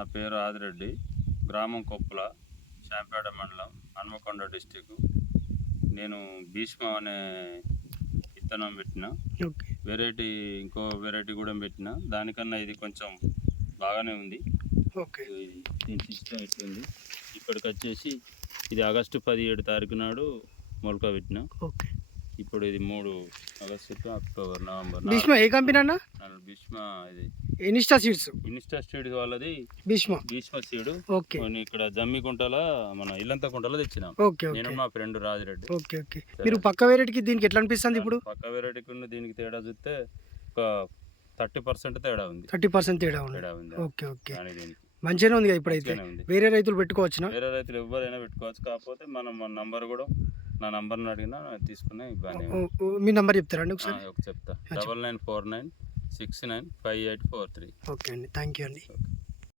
నా పేరు ఆదిరెడ్డి, గ్రామం కొప్పుల, శాంపేట మండలం, హన్మకొండ డిస్టిక్. నేను భీష్మ అనే విత్తనం పెట్టిన, వెరైటీ ఇంకో వెరైటీ కూడా పెట్టిన. దానికన్నా ఇది కొంచెం బాగానే ఉంది. దీని సిస్టమ్ ఎట్లుంది, ఇప్పటికి వచ్చేసి ఇది ఆగస్టు 17 తారీఖు నాడు మొలక పెట్టిన. ఇప్పుడు ఇది 3 ఆగస్టు, అక్టోబర్, నవంబర్. భీష్మ ఏ కంపెనీ అన్న? భీష్మ ఇది ఇన్స్టా సీడ్స్ వాళ్ళది భీష్మ సీడ్. ఇక్కడ జమ్మికుంటల మన ఇల్లంతకుంటలో తెచ్చినాం. నేను మా ఫ్రెండ్ రాజిరెడ్డి. మీరు పక్క వెరైటీకి దీనికి ఎట్లా అనిపిస్తుంది? ఇప్పుడు పక్క వెరైటీకి దీనికి తేడా చూస్తే ఒక 30% తేడా ఉంది. 30% తేడా ఉంది. మంచిగానే ఉంది. ఇప్పుడైతే వేరే రైతులు పెట్టుకోవచ్చు. వేరే రైతులు ఎవరైనా పెట్టుకోవచ్చు. కాకపోతే మనం మన నంబర్ కూడా, నా నంబర్ని అడిగినా తీసుకునే ఇబ్బంది. మీ నంబర్ చెప్తారండి ఒకసారి? చెప్తా. 9949695843. ఓకే అండి, థ్యాంక్ యూ అండి.